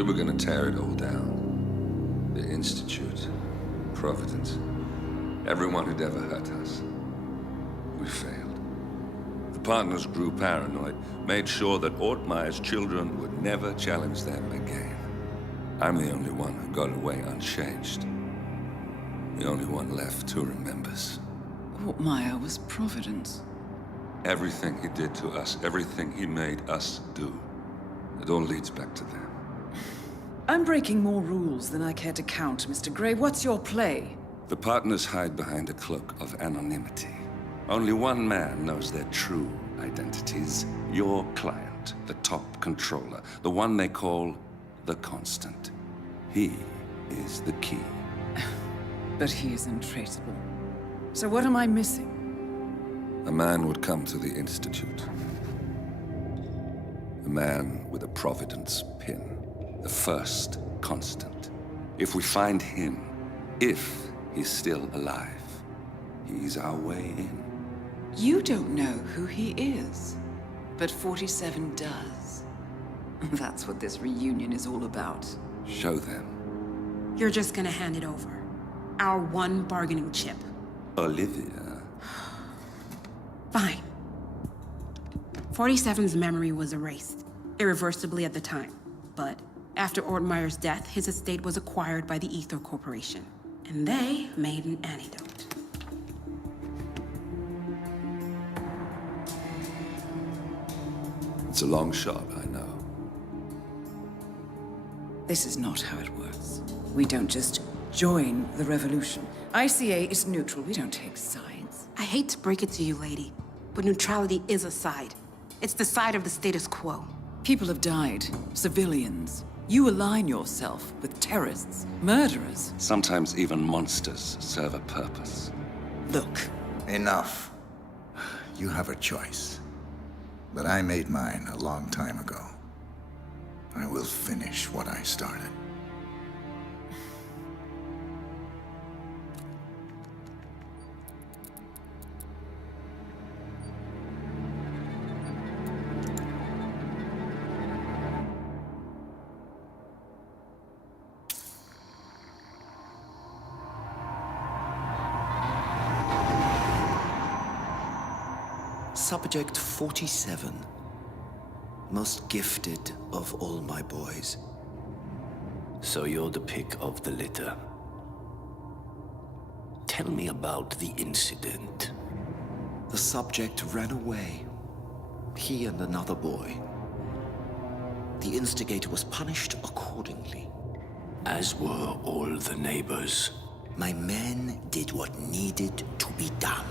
We were gonna tear it all down. The Institute, Providence, everyone who'd ever hurt us. We failed. The partners grew paranoid, made sure that Ortmeyer's children would never challenge them again. I'm the only one who got away unchanged. The only one left who remembers. Ortmeyer was Providence. Everything he did to us, everything he made us do, it all leads back to them. I'm breaking more rules than I care to count, Mr. Gray. What's your play? The partners hide behind a cloak of anonymity. Only one man knows their true identities. Your client, the top controller, the one they call the Constant. He is the key. But he is untraceable. So what am I missing? A man would come to the Institute. A man with a Providence pin. The first Constant. If we find him, if he's still alive, he's our way in. You don't know who he is, but 47 does. That's what this reunion is all about. Show them. You're just gonna hand it over. Our one bargaining chip. Olivia. Fine. 47's memory was erased, irreversibly at the time. But after Ortmeyer's death, his estate was acquired by the Ether Corporation. And they made an antidote. It's a long shot, I know. This is not how it works. We don't just join the revolution. ICA is neutral. We don't take sides. I hate to break it to you, lady, but neutrality is a side. It's the side of the status quo. People have died. Civilians. You align yourself with terrorists, murderers. Sometimes even monsters serve a purpose. Look. Enough. You have a choice. But I made mine a long time ago. I will finish what I started. Subject 47. Most gifted of all my boys. So you're the pick of the litter. Tell me about the incident. The subject ran away. He and another boy. The instigator was punished accordingly. As were all the neighbors. My men did what needed to be done.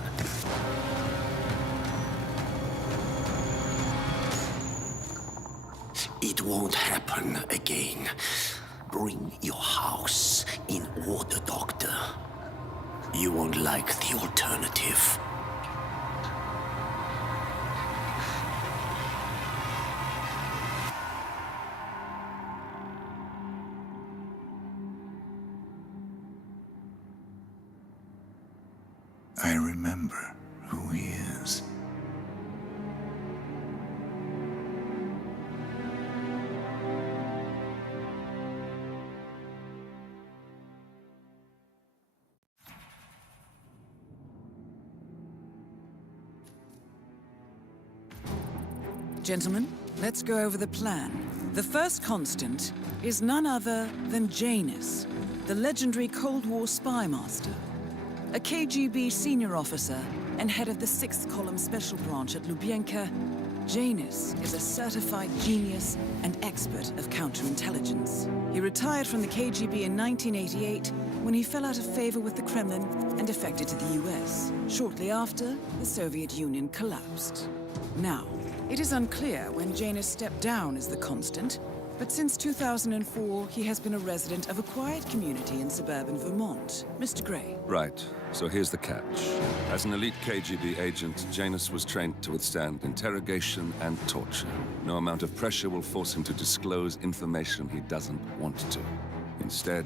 It won't happen again. Bring your house in order, Doctor. You won't like the alternative. I remember who he is. Gentlemen, let's go over the plan. The first Constant is none other than Janus, the legendary Cold War spy master. A KGB senior officer and head of the 6th Column Special Branch at Lubyanka, Janus is a certified genius and expert of counterintelligence. He retired from the KGB in 1988 when he fell out of favor with the Kremlin and defected to the US. Shortly after, the Soviet Union collapsed. Now, it is unclear when Janus stepped down as the Constant, but since 2004, he has been a resident of a quiet community in suburban Vermont. Mr. Gray. Right. So here's the catch. As an elite KGB agent, Janus was trained to withstand interrogation and torture. No amount of pressure will force him to disclose information he doesn't want to. Instead,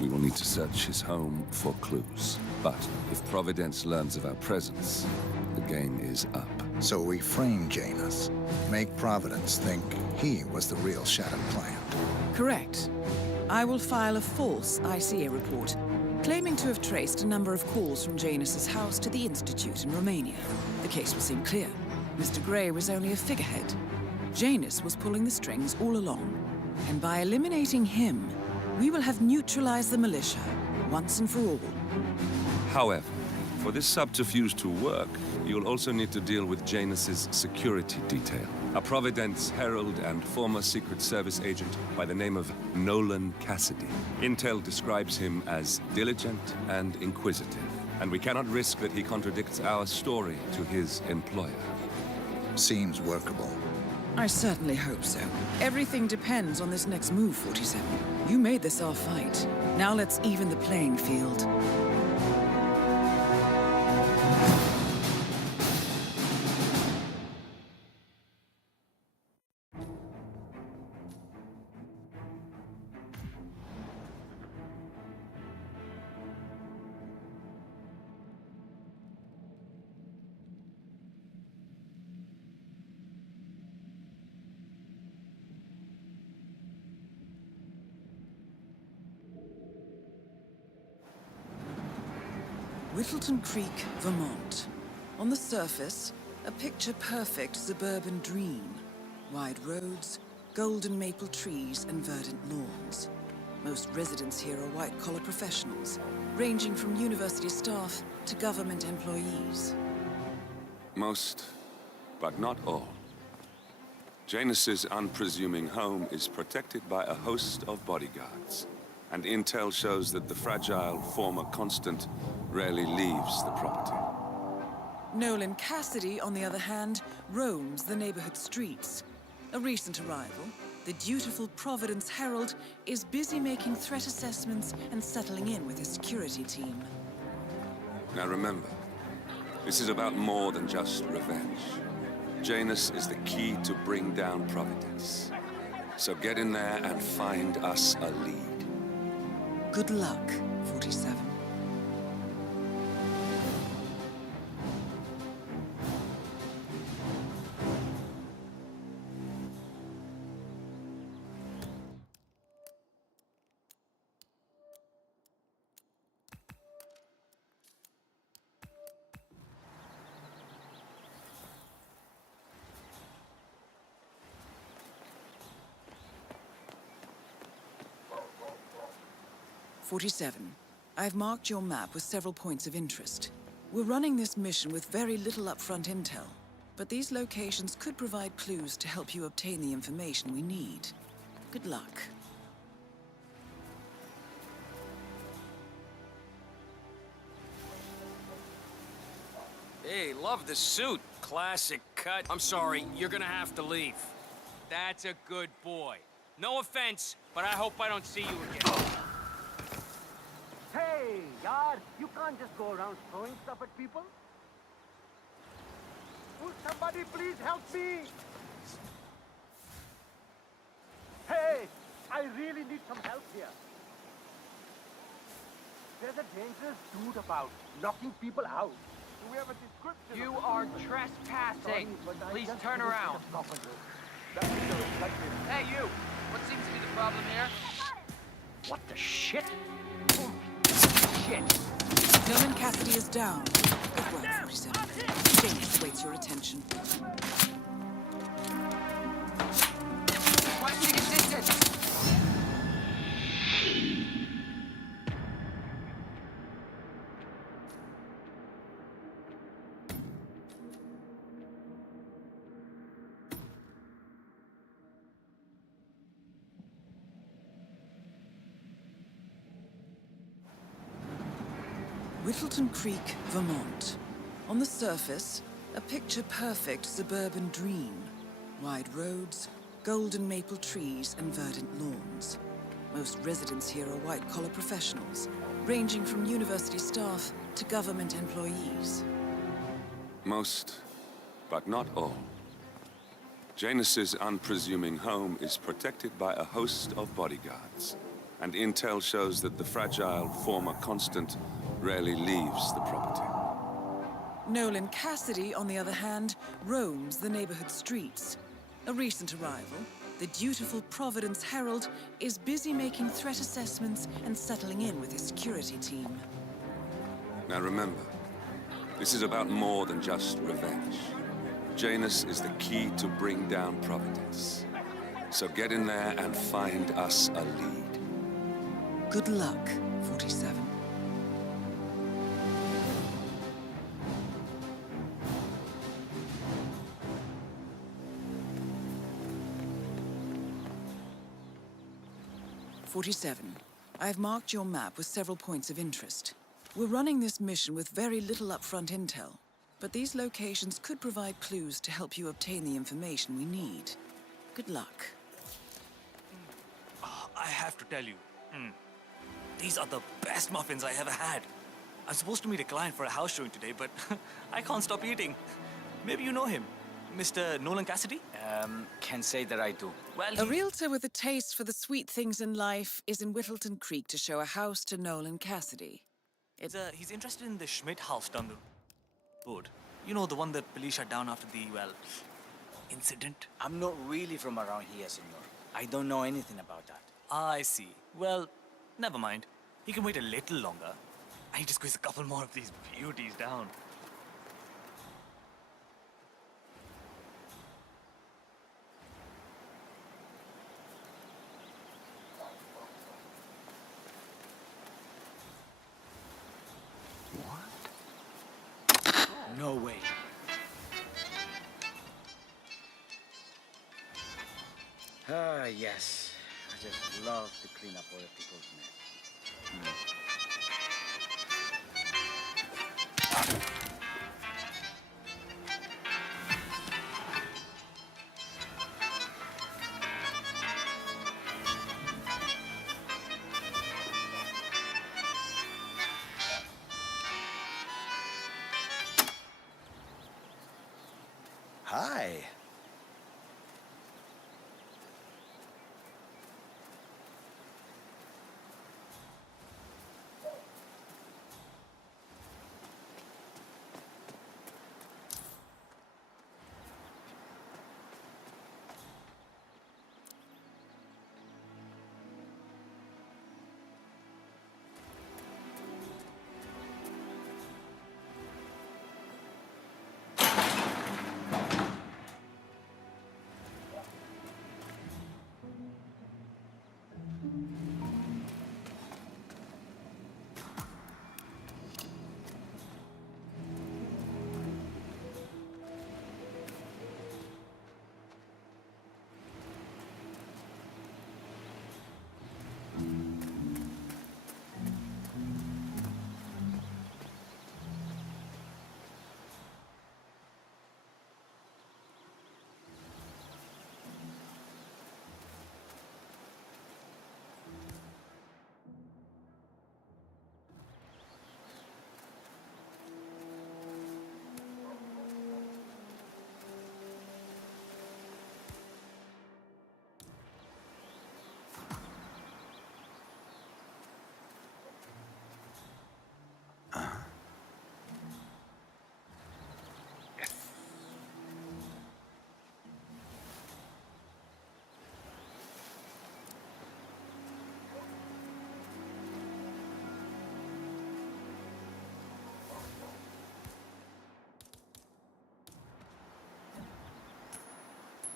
we will need to search his home for clues. But if Providence learns of our presence, the game is up. So we frame Janus, make Providence think he was the real Shattered Plant. Correct. I will file a false ICA report, claiming to have traced a number of calls from Janus's house to the Institute in Romania. The case will seem clear. Mr. Gray was only a figurehead. Janus was pulling the strings all along. And by eliminating him, we will have neutralized the militia, once and for all. However, for this subterfuge to work, you'll also need to deal with Janus's security detail. A Providence herald and former Secret Service agent by the name of Nolan Cassidy. Intel describes him as diligent and inquisitive, and we cannot risk that he contradicts our story to his employer. Seems workable. I certainly hope so. Everything depends on this next move, 47. You made this our fight. Now let's even the playing field. Whittleton Creek, Vermont. On the surface, a picture-perfect suburban dream. Wide roads, golden maple trees, and verdant lawns. Most residents here are white-collar professionals, ranging from university staff to government employees. Most, but not all. Janus's unpresuming home is protected by a host of bodyguards. And intel shows that the fragile former Constant rarely leaves the property. Nolan Cassidy, on the other hand, roams the neighborhood streets. A recent arrival, the dutiful Providence Herald is busy making threat assessments and settling in with his security team. Now remember, this is about more than just revenge. Janus is the key to bring down Providence. So get in there and find us a lead. Good luck, 47. I've marked your map with several points of interest. We're running this mission with very little upfront intel, but these locations could provide clues to help you obtain the information we need. Good luck. Hey, love the suit. Classic cut. I'm sorry, you're gonna have to leave. That's a good boy. No offense, but I hope I don't see you again. Hey, yaar, you can't just go around throwing stuff at people. Will somebody please help me? Hey, I really need some help here. There's a dangerous dude about, knocking people out. Do we have a description? You are trespassing. Please turn around. Hey, you! What seems to be the problem here? What the shit? Shit! Nolan Cassidy is down. Good work, 47. Janus waits your attention. Requesting assistance! Whittleton Creek, Vermont. On the surface, a picture-perfect suburban dream. Wide roads, golden maple trees, and verdant lawns. Most residents here are white-collar professionals, ranging from university staff to government employees. Most, but not all. Janus's unpresuming home is protected by a host of bodyguards. And intel shows that the fragile former Constant rarely leaves the property. Nolan Cassidy, on the other hand, roams the neighborhood streets. A recent arrival, The dutiful Providence Herald is busy making threat assessments and settling in with his security team. Now remember, this is about more than just revenge. Janus is the key to bring down Providence. So get in there and find us a lead. Good luck, 47. I've marked your map with several points of interest. We're running this mission with very little upfront intel, but these locations could provide clues to help you obtain the information we need. Good luck. I have to tell you, these are the best muffins I ever had. I'm supposed to meet a client for a house showing today, but I can't stop eating. Maybe you know him, Mr. Nolan Cassidy? Can't say that I do. Well, A realtor with a taste for the sweet things in life is in Whittleton Creek to show a house to Nolan Cassidy. he's interested in the Schmidt house down the road. You know, the one that police shut down after the, incident? I'm not really from around here, senor. I don't know anything about that. I see. Well, never mind. He can wait a little longer. I need to squeeze a couple more of these beauties down. No way. Ah, yes. I just love to clean up other people's mess. Hi.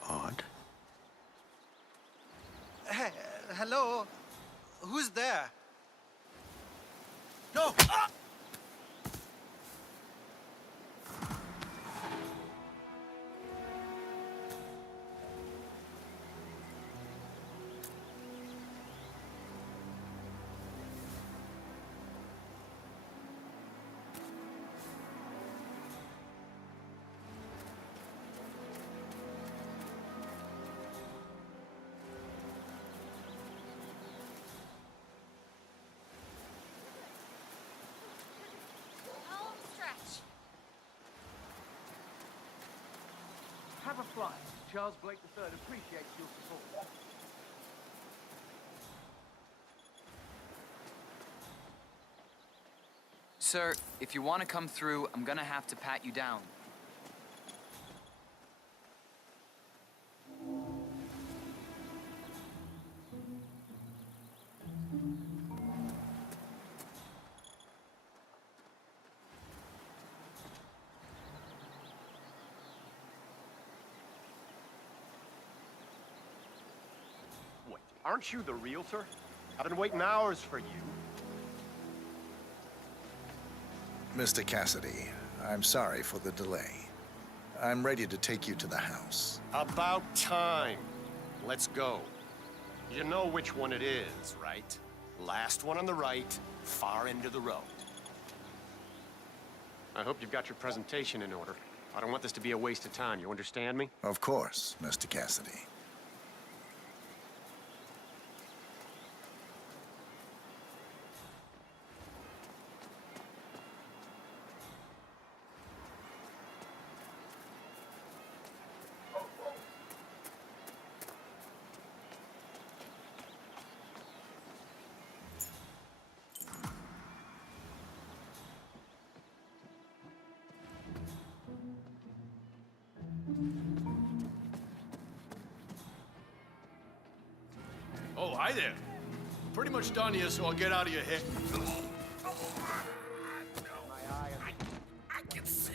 Odd. Hey, hello? Who's there? No! Ah! Have a flight. Charles Blake III appreciates your support. Sir, if you want to come through, I'm gonna have to pat you down. Aren't you the realtor? I've been waiting hours for you. Mr. Cassidy, I'm sorry for the delay. I'm ready to take you to the house. About time. Let's go. You know which one it is, right? Last one on the right, far end of the road. I hope you've got your presentation in order. I don't want this to be a waste of time, you understand me? Of course, Mr. Cassidy. Oh, hi there. Pretty much done here, so I'll get out of your hair. I can see.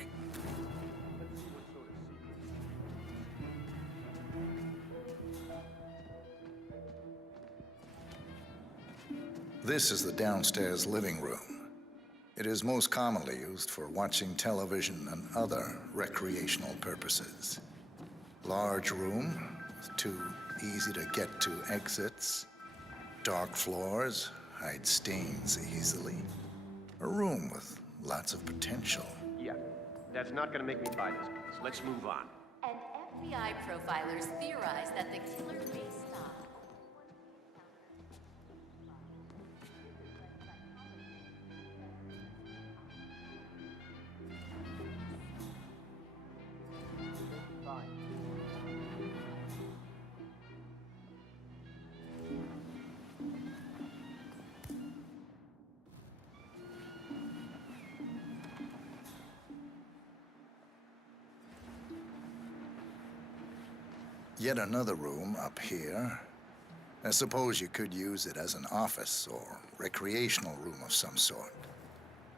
This is the downstairs living room. It is most commonly used for watching television and other recreational purposes. Large room with two easy-to-get-to exits. Dark floors hide stains easily. A room with lots of potential. Yeah, that's not gonna make me buy this place. Let's move on. And FBI profilers theorize that the killer may stop. Yet another room up here. I suppose you could use it as an office or recreational room of some sort.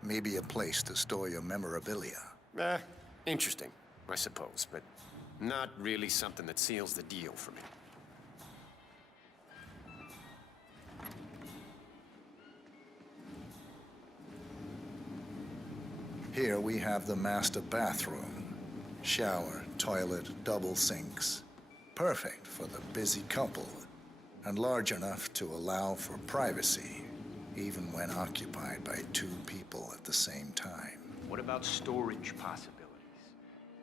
Maybe a place to store your memorabilia. Interesting, I suppose, but not really something that seals the deal for me. Here we have the master bathroom. Shower, toilet, double sinks. Perfect for the busy couple, and large enough to allow for privacy, even when occupied by two people at the same time. What about storage possibilities?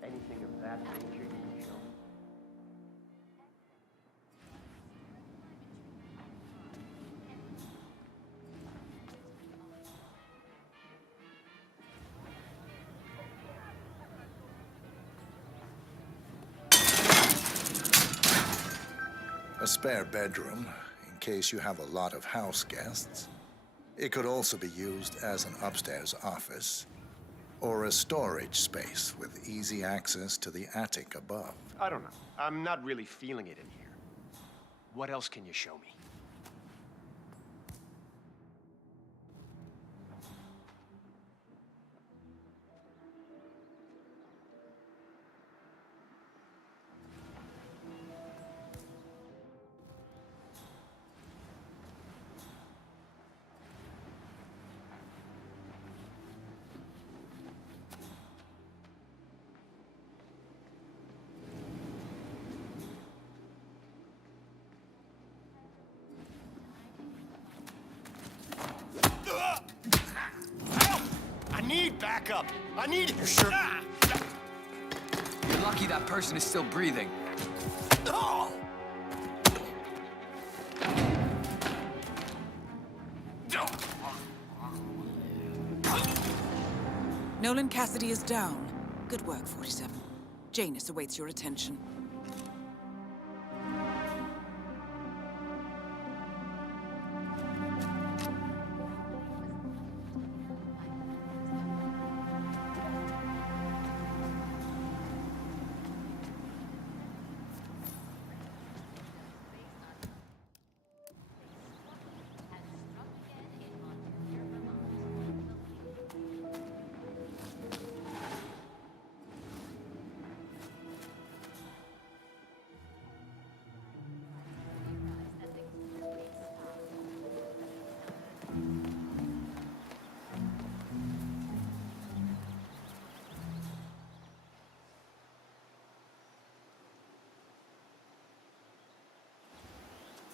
Anything of that nature you can show? A spare bedroom, in case you have a lot of house guests. It could also be used as an upstairs office, or a storage space with easy access to the attic above. I don't know. I'm not really feeling it in here. What else can you show me? I need backup! I need... You sure? You're lucky that person is still breathing. Nolan Cassidy is down. Good work, 47. Janus awaits your attention.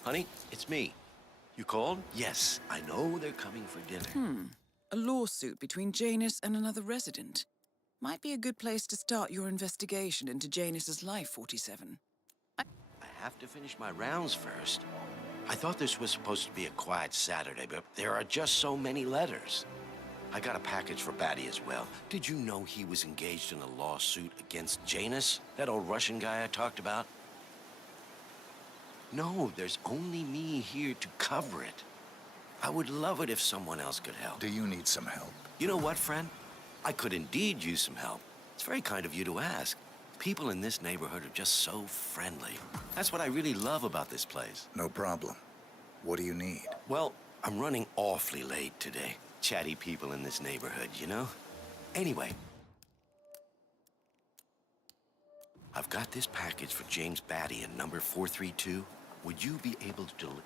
Honey, it's me. You called? Yes, I know they're coming for dinner. A lawsuit between Janus and another resident. Might be a good place to start your investigation into Janus's life, 47. I have to finish my rounds first. I thought this was supposed to be a quiet Saturday, but there are just so many letters. I got a package for Batty as well. Did you know he was engaged in a lawsuit against Janus? That old Russian guy I talked about? No, there's only me here to cover it. I would love it if someone else could help. Do you need some help? You know what, friend? I could indeed use some help. It's very kind of you to ask. People in this neighborhood are just so friendly. That's what I really love about this place. No problem. What do you need? Well, I'm running awfully late today. Chatty people in this neighborhood, you know? Anyway, I've got this package for James Batty in number 432. Would you be able to deliver?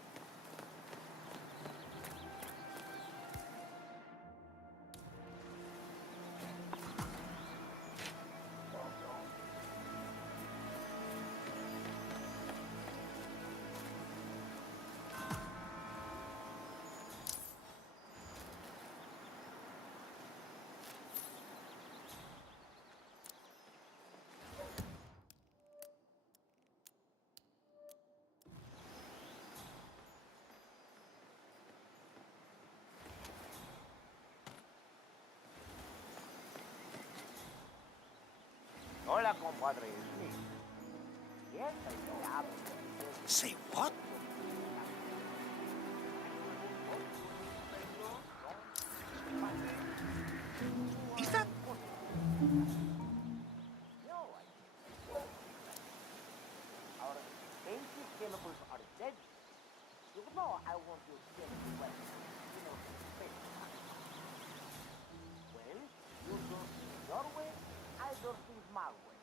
Hola, compadre. It's me. Yes, I know. Say what? Is that... Our expensive chemicals are dead. You know I want you to get well. You know, space. Well, you do things your way, I do things my way.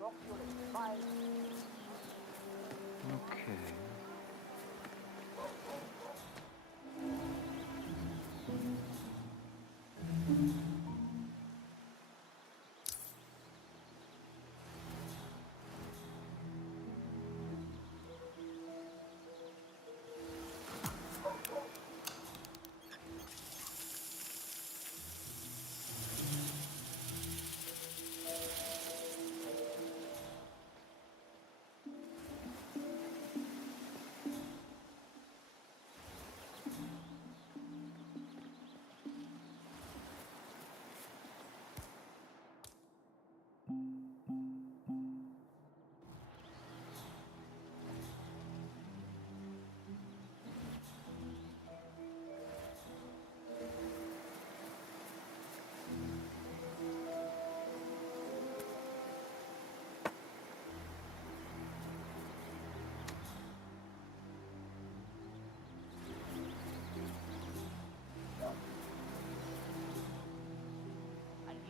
Talk to your smile. Okay.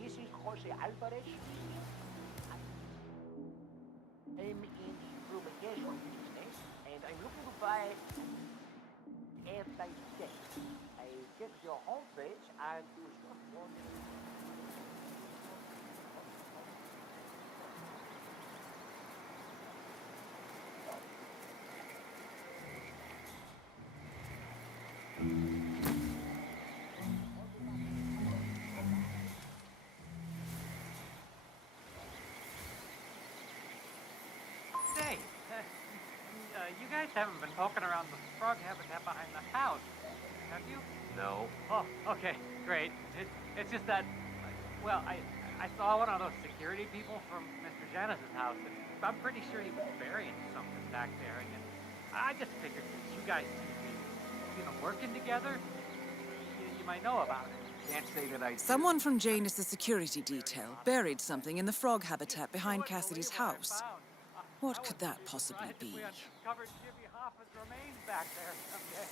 This is Jose Alvarez. I'm in the fumigation business, and I'm looking to buy anti-stick. I checked your homepage, and it was just one. Say, you guys haven't been poking around the frog habitat behind the house, have you? No. Oh, okay, great. It's just that, well, I saw one of those security people from Mr. Janus's house, and I'm pretty sure he was burying something back there, and I just figured since you guys seem to be, working together, you might know about it. Can't say that I... Someone from Janus's security detail buried something in the frog habitat behind Cassidy's house. What could that possibly be? We uncovered Jimmy Hoffa's remains back there someday.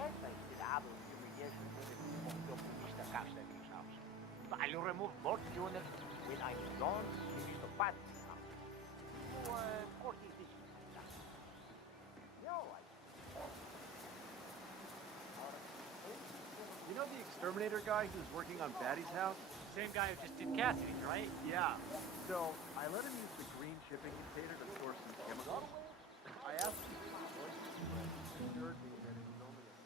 Esta inspirado in humiliation of the Mr. Castelli's house. I'll remove both units when I'm done in Mr. Patsy's house. So, of course, it is like that. No, You know the exterminator guy who's working on Batty's house? Same guy who just did Cassidy's, right? Yeah. So I let him use the green shipping container to store some chemicals. I asked him if he assured me that it was only a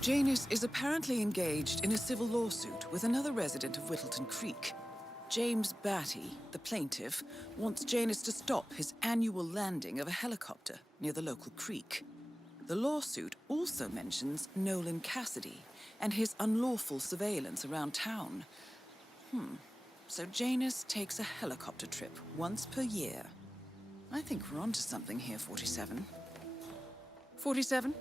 Janus is apparently engaged in a civil lawsuit with another resident of Whittleton Creek. James Batty, the plaintiff, wants Janus to stop his annual landing of a helicopter near the local creek. The lawsuit also mentions Nolan Cassidy and his unlawful surveillance around town. So Janus takes a helicopter trip once per year. I think we're onto something here, 47. 47?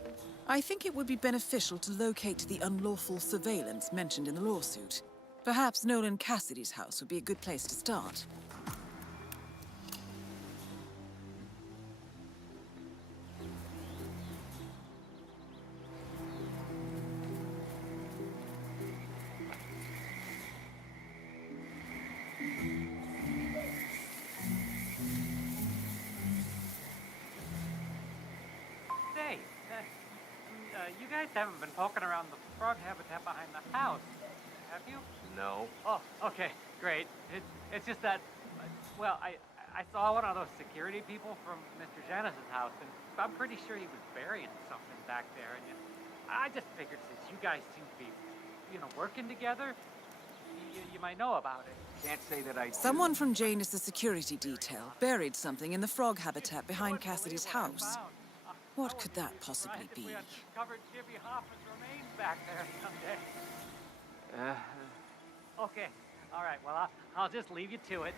I think it would be beneficial to locate the unlawful surveillance mentioned in the lawsuit. Perhaps Nolan Cassidy's house would be a good place to start. Say, you guys haven't been poking around the frog habitat behind the house, have you? No. Oh, okay, great. It's just that, well, I saw one of those security people from Mr. Janus's house, and I'm pretty sure he was burying something back there, and I just figured since you guys seem to be, working together, you might know about it. Can't say that I do. Someone from Janus' security detail buried something in the frog habitat behind Cassidy's house. What could that possibly be? We uncovered Jimmy Hoffa's remains back there someday. Okay, all right, well, I'll just leave you to it.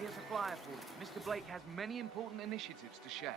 Here's a flyer for you. Mr. Blake has many important initiatives to share.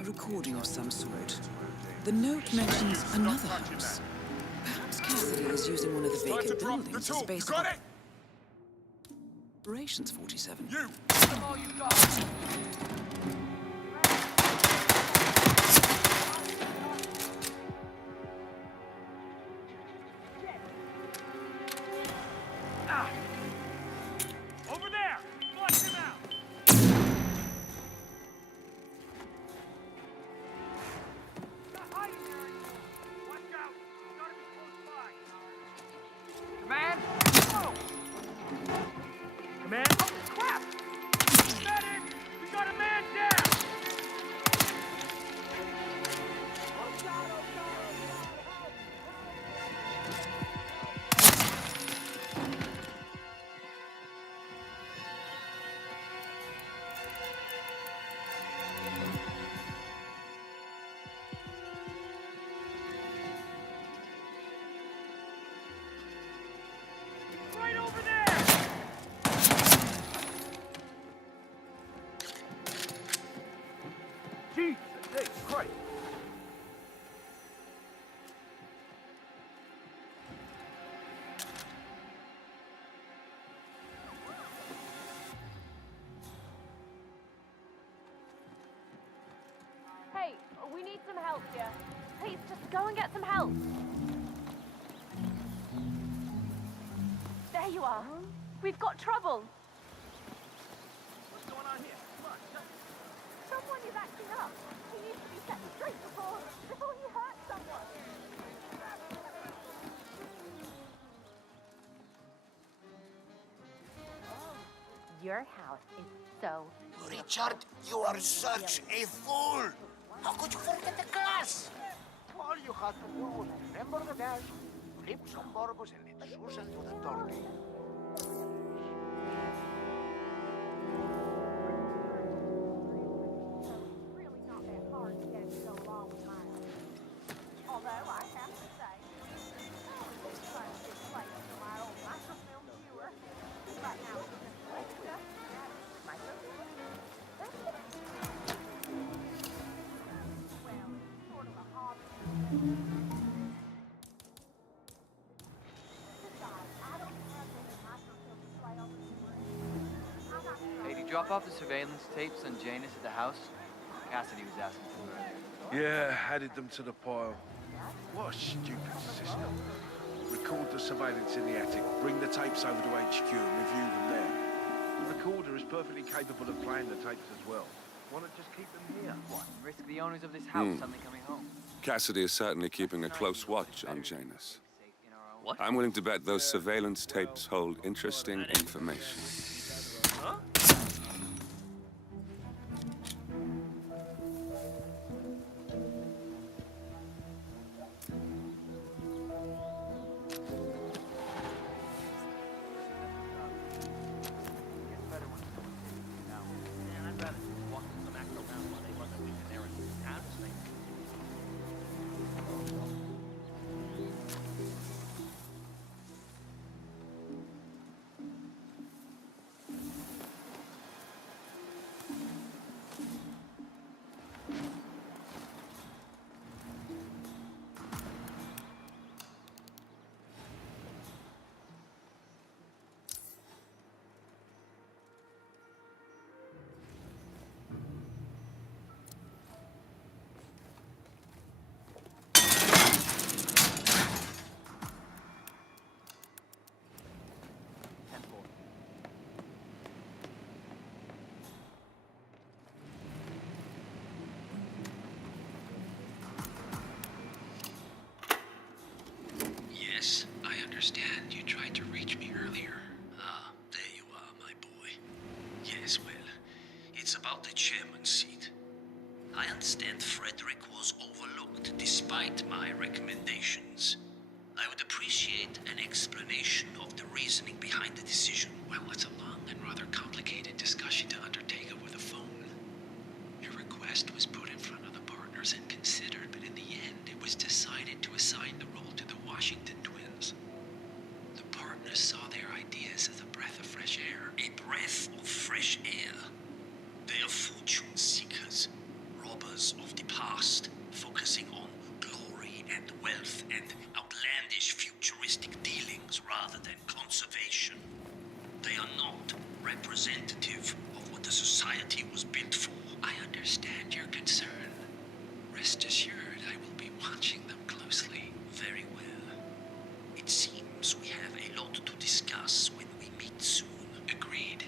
A recording of some sort. The note mentions another house. Perhaps Cassidy is using one of the vacant buildings as a base of operations, 47. You! Come on, you guys! Over there! Flush him out! Watch out! He's gotta be close by. Command! Command? Oh, crap! Medic! We got a man down! We need some help here. Please, just go and get some help. There you are. We've got trouble. What's going on here? Come on, Someone is acting up. He needs to be set straight before he hurts someone. Your house is so Richard, you are such a fool! How could you forget the glass? All you had to do was remember the gas, flip some bourbons, and let Susan do the talking. really not that hard to get to go along with mine. Although I have to say, it's trying to get place for my old microfilm viewer. Right now, it's just Alexa and microfilm. Well, it's sort of a hobby. Besides, I don't have any microfilm to play on the screen. I'm not Hey, did you drop off the surveillance tapes on Janus at the house? Cassidy was asking for it earlier. Yeah, added them to the pile. What a stupid system. Record the surveillance in the attic, bring the tapes over to HQ and review them there. The recorder is perfectly capable of playing the tapes as well. Why not just keep them here? What, and risk the owners of this house suddenly coming home? Cassidy is certainly keeping a close watch on Janus. What? I'm willing to bet those surveillance tapes hold interesting information. Huh? Man, I'd rather just walk in some actual town while they wasn't leaving there in town to sleep. Yes, I understand you tried to reach me earlier. Ah, there you are, my boy. Yes, well, it's about the chairman's seat. I understand Frederick was overlooked despite my recommendations. I would appreciate an explanation of the reasoning behind the decision. Well, it's a long and rather complicated discussion to undertake over the phone. Your request was put in front of the partners and considered, but in the end, it was decided to assign the role to the Washington twins. The partners saw their ideas as a breath of fresh air. A breath of fresh air. They are fortune seekers, robbers of the past, focusing on glory and wealth and outlandish futuristic dealings rather than conservation. They are not representative of what the society was built for. I understand your concern. Rest assured, I will be watching them closely. Very well. It seems we have a lot to discuss when we meet soon. Agreed.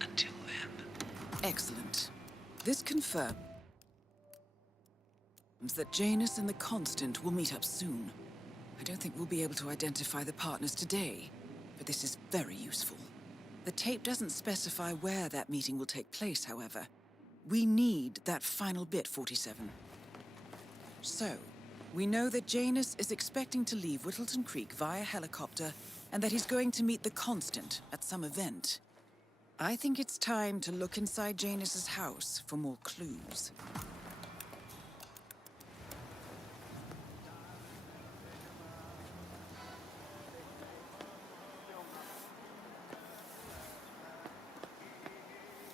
Until then. Excellent. This confirms that Janus and the Constant will meet up soon. I don't think we'll be able to identify the partners today, but this is very useful. The tape doesn't specify where that meeting will take place, however. We need that final bit, 47. So, we know that Janus is expecting to leave Whittleton Creek via helicopter, and that he's going to meet the Constant at some event. I think it's time to look inside Janus's house for more clues.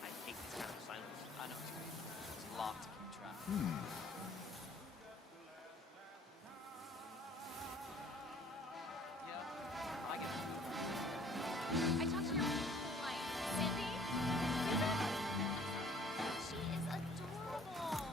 I hate this kind of silence. I know, it's great. It's a lot to keep track. Yeah, I get it. I talked to your like Cindy. She is adorable.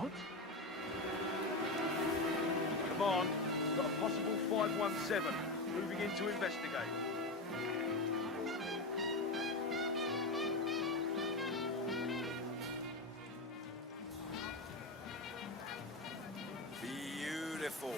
What? Come on. We've got a possible 517. Moving in to investigate. Beautiful.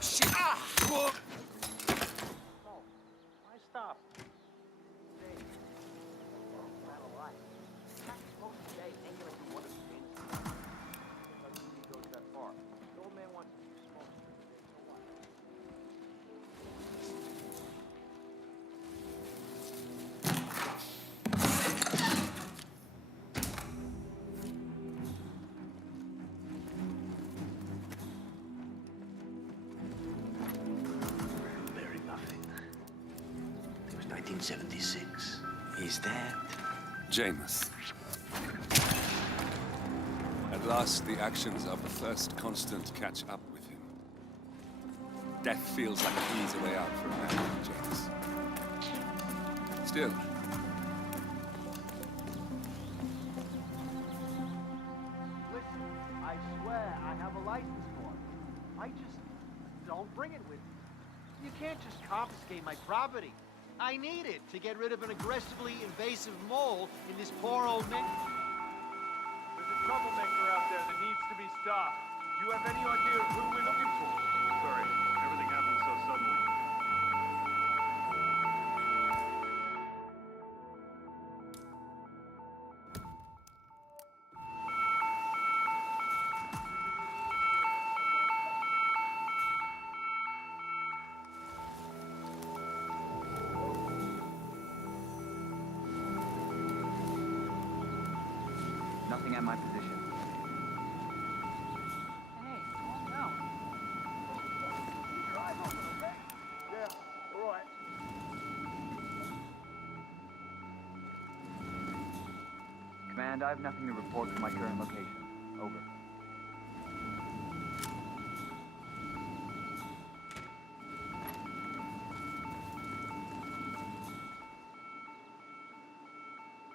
Shit! Ah! Whoa. Oh, why stop? Hey, not a lot. Most today ain't gonna do one of these things. Like he goes that far. The old man wants to smoke today, so what? Very muffin. It was 1976. Is that? Janus. At last, the actions of the first constant catch up with him. Death feels like an easy way out for a man like Janus. Still, Listen, I swear I have a license for it. I just don't bring it with me. You can't just confiscate my property. I need it to get rid of an aggressively invasive mole in this poor old man. There's a troublemaker out there that needs to be stopped. Do you have any idea of who we're looking for? Sorry, everything happened so suddenly. Nothing at my position. Hey, calm down. Keep your eyes open, okay? Yeah, all right. Command, I have nothing to report from my current location. Over.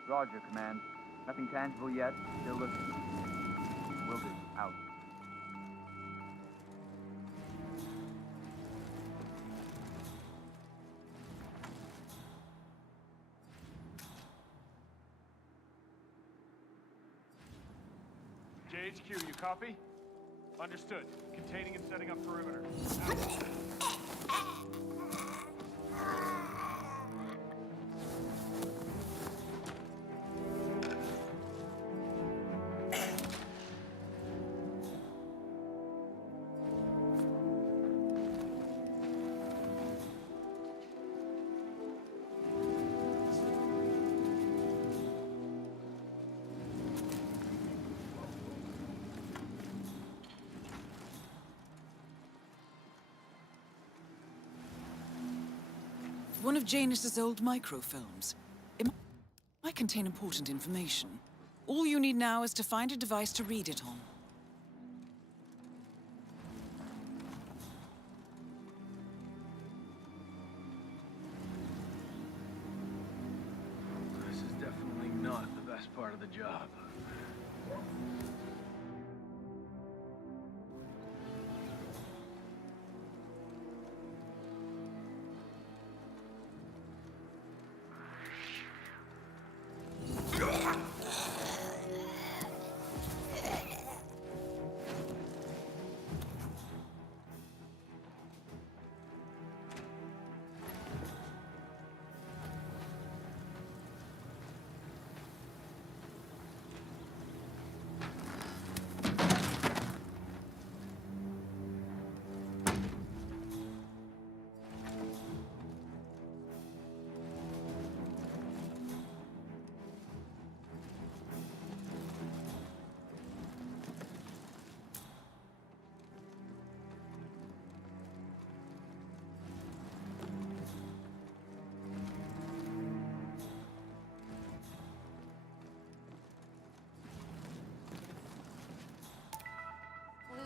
Roger, Command. Nothing tangible yet. Still looking. Will do. Out. JHQ, you copy? Understood. Containing and setting up perimeter. one of Janus's old microfilms. It might contain important information. All you need now is to find a device to read it on. This is definitely not the best part of the job.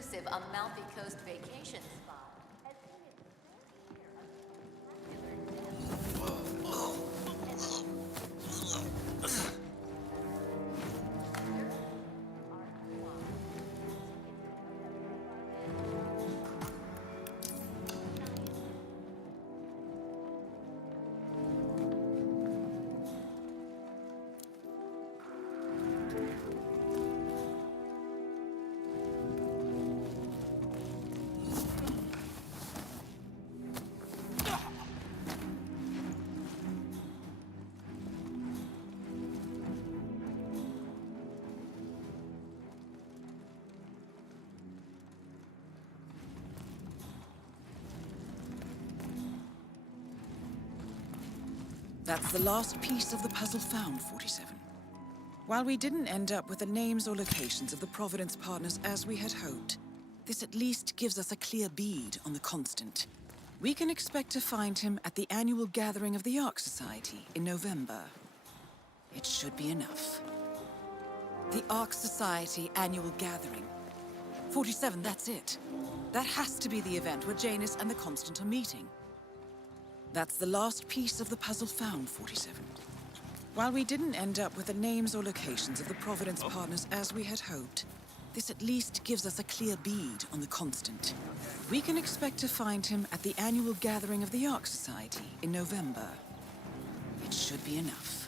Exclusive Amalfi Coast vacation spot. That's the last piece of the puzzle found, 47. While we didn't end up with the names or locations of the Providence partners as we had hoped, this at least gives us a clear bead on the Constant. We can expect to find him at the annual gathering of the Ark Society in November. It should be enough. The Ark Society annual gathering. 47, that's it. That has to be the event where Janus and the Constant are meeting. That's the last piece of the puzzle found, 47. While we didn't end up with the names or locations of the Providence partners as we had hoped, this at least gives us a clear bead on the Constant. We can expect to find him at the annual gathering of the Ark Society in November. It should be enough.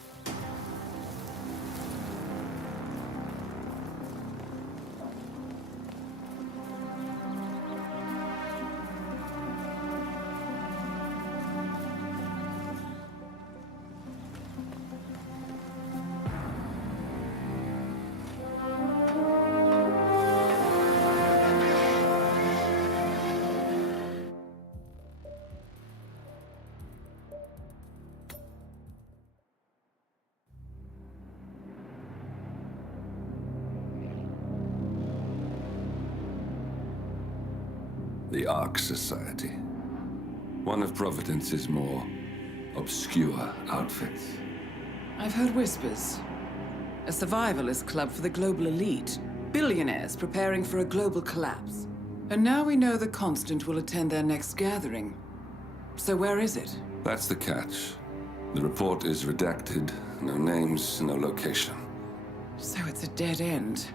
The Ark Society. One of Providence's more obscure outfits. I've heard whispers. A survivalist club for the global elite. Billionaires preparing for a global collapse. And now we know the Constant will attend their next gathering. So where is it? That's the catch. The report is redacted. No names, no location. So it's a dead end.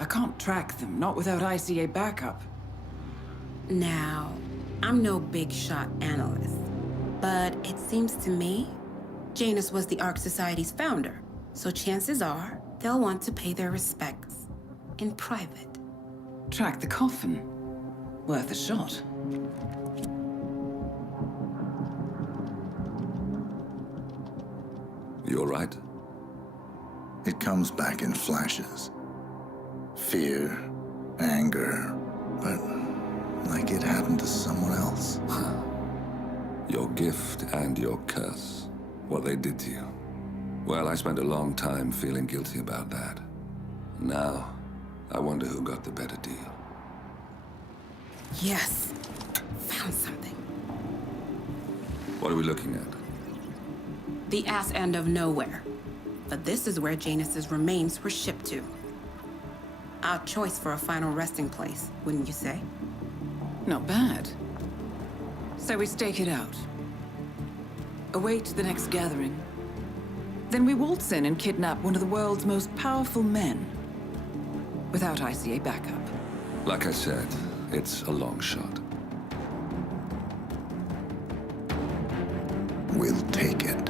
I can't track them, not without ICA backup. Now, I'm no big shot analyst, but it seems to me Janus was the Ark Society's founder, so chances are they'll want to pay their respects in private. Track the coffin. Worth a shot. You all right? It comes back in flashes. Fear, anger, but like it happened to someone else. Your gift and your curse. What they did to you. Well, I spent a long time feeling guilty about that. Now, I wonder who got the better deal. Yes. Found something. What are we looking at? The ass end of nowhere. But this is where Janus's remains were shipped to. Odd choice for a final resting place, wouldn't you say? Not bad. So we stake it out. Await the next gathering. Then we waltz in and kidnap one of the world's most powerful men. Without ICA backup. Like I said, it's a long shot. We'll take it.